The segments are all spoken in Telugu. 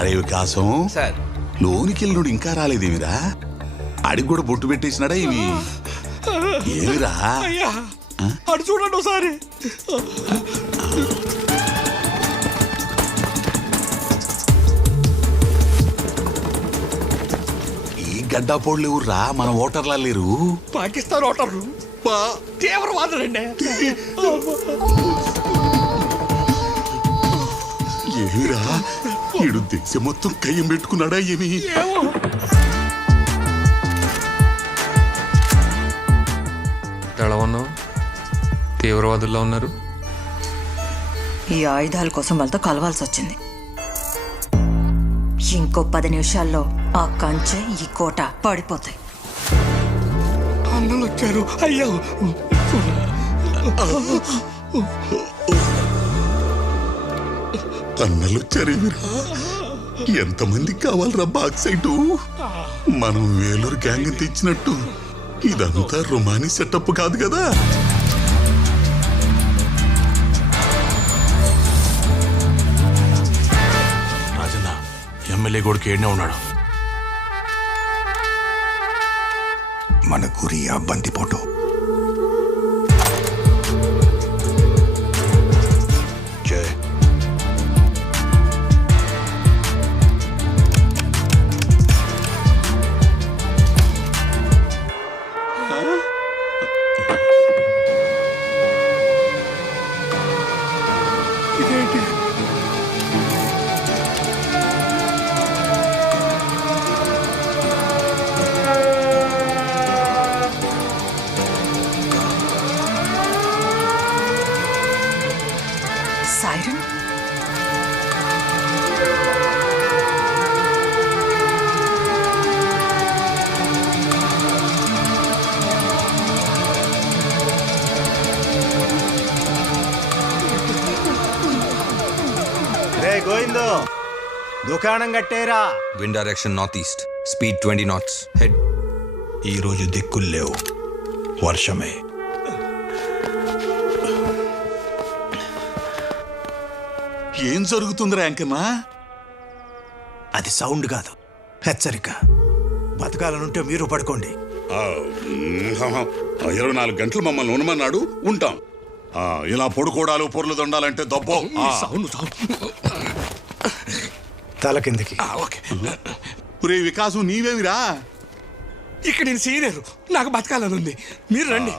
అరే వికాసం సార్ లోనికి వెళ్ళినోడు ఇంకా రాలేదేమిరా? అడిగి కూడా బొట్టు పెట్టేసినాడా ఇవి? ఏమిరా అటు చూడండి ఒకసారి. ఈ గడ్డాపోళ్ళు ఎవర్రా? మన ఓటర్లా లేరు? పాకిస్తాన్ ఓటర్లు తీవ్రవాదులండి. ఏమిరా ఈడు దేశం మొత్తం కయ్యం పెట్టుకున్నాడా ఏమి? ఎలా ఉన్నావు? తీవ్రవాదుల్లో ఉన్నారు. ఈ ఆయుధాల కోసం వాళ్ళతో కలవాల్సి వచ్చింది. ఇంకో 10 నిమిషాల్లో ఆ కంచె ఈ కోట పడిపోతాయి. అన్నలు వచ్చారు. అయ్యో అన్నలు వచ్చారేమిరా? ఎంతమంది కావాలరా బాక్సైటు? మనం వేలూరు గ్యాంగ్ తెచ్చినట్టు ఇదంతా రొమానీ సెటప్ కాదు కదా. రాజన్న ఎమ్మెల్యే కొడుకు ఏడనే ఉన్నాడు. మన గురి ఆ బందిపోటు. జై సైరన్ రే గోవిందో, దుకాణం కట్టేరా. Wind direction north east, speed 20 knots. Head. ఈరోజు దిక్కులు లేవు, వర్షమే. ఏం జరుగుతుందిరా అంకన్నా? అది సౌండ్ కాదు, హెచ్చరిక. బతకాలనుంటే మీరు పడుకోండి. 24 గంటలు మమ్మల్ని ఉండమన్నాడు, ఉంటాం. ఇలా పొడుకోడాలు పొర్లు దొండాలంటే దబ్బో. తల కిందకి. ఒరే వికాసం నీవేమిరా? ఇక్కడ నేను సీనియర్, నాకు బతకాలని ఉంది. మీరు రండి.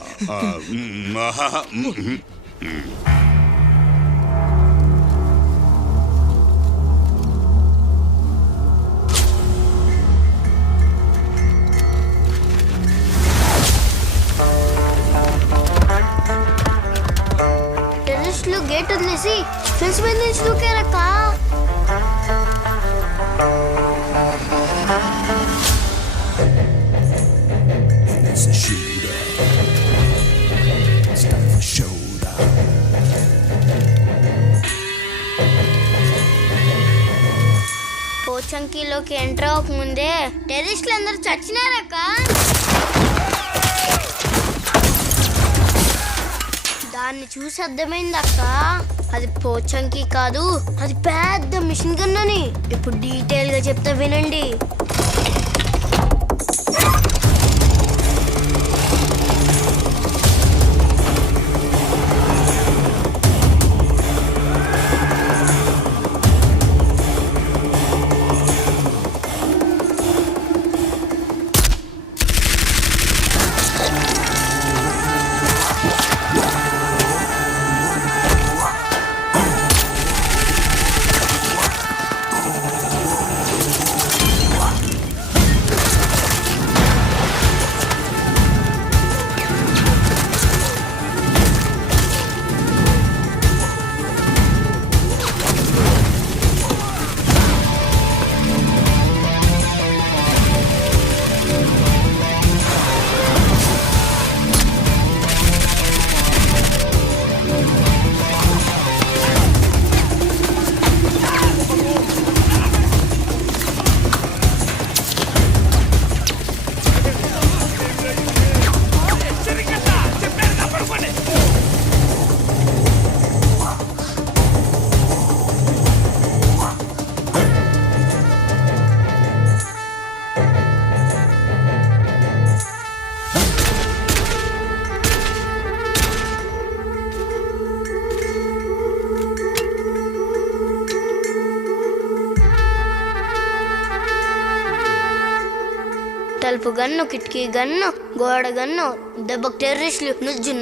టెర్రస్లో గేట్ వదిలేసి ఫెన్స్ మీద నుంచి దూకారక్క. పోచంకిలోకి ఎంటర్ అవ్వకముందే టెర్రస్లు అందరూ చచ్చినారక్క. దాన్ని చూసి అర్థమైంది అక్క, అది పోచంకి కాదు, అది పెద్ద మిషన్ గన్ అని. ఇప్పుడు డీటెయిల్ గా చెప్తా వినండి. తలుపు గన్ను కిటికీ గన్ను గోడ గన్ను దెబ్బకు టెర్రరిస్టులు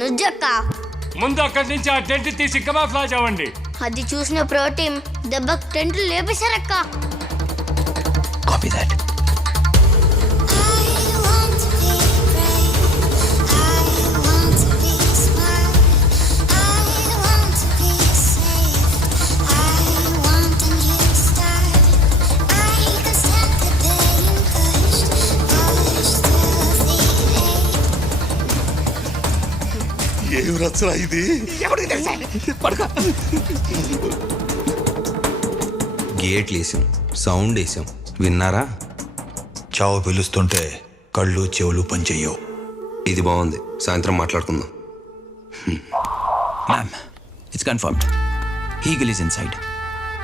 నుజ్జక్క ముందు అక్కడి నుంచి ఆ టెంట్ తీసి కమాఫ్లాజ్ అవ్వండి. అది చూసిన ప్రోటీం దెబ్బకు టెంట్లు లేపేశారక్క. Copy that. ఏమి రచ్చరా ఇది? ఎవరికి తెలుసా? పడుకో. గేట్లు వేసాం, సౌండ్ వేసాం, విన్నారా? చావు పిలుస్తుంటే కళ్ళు చెవులు పనిచెయ్యవు. ఇది బాగుంది, సాయంత్రం మాట్లాడుకుందాం. Ma'am, it's confirmed. Eagle is inside.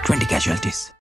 20 casualties.